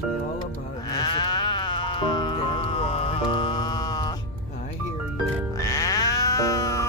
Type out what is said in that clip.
told me all about it. And I said, yeah, why? I hear you.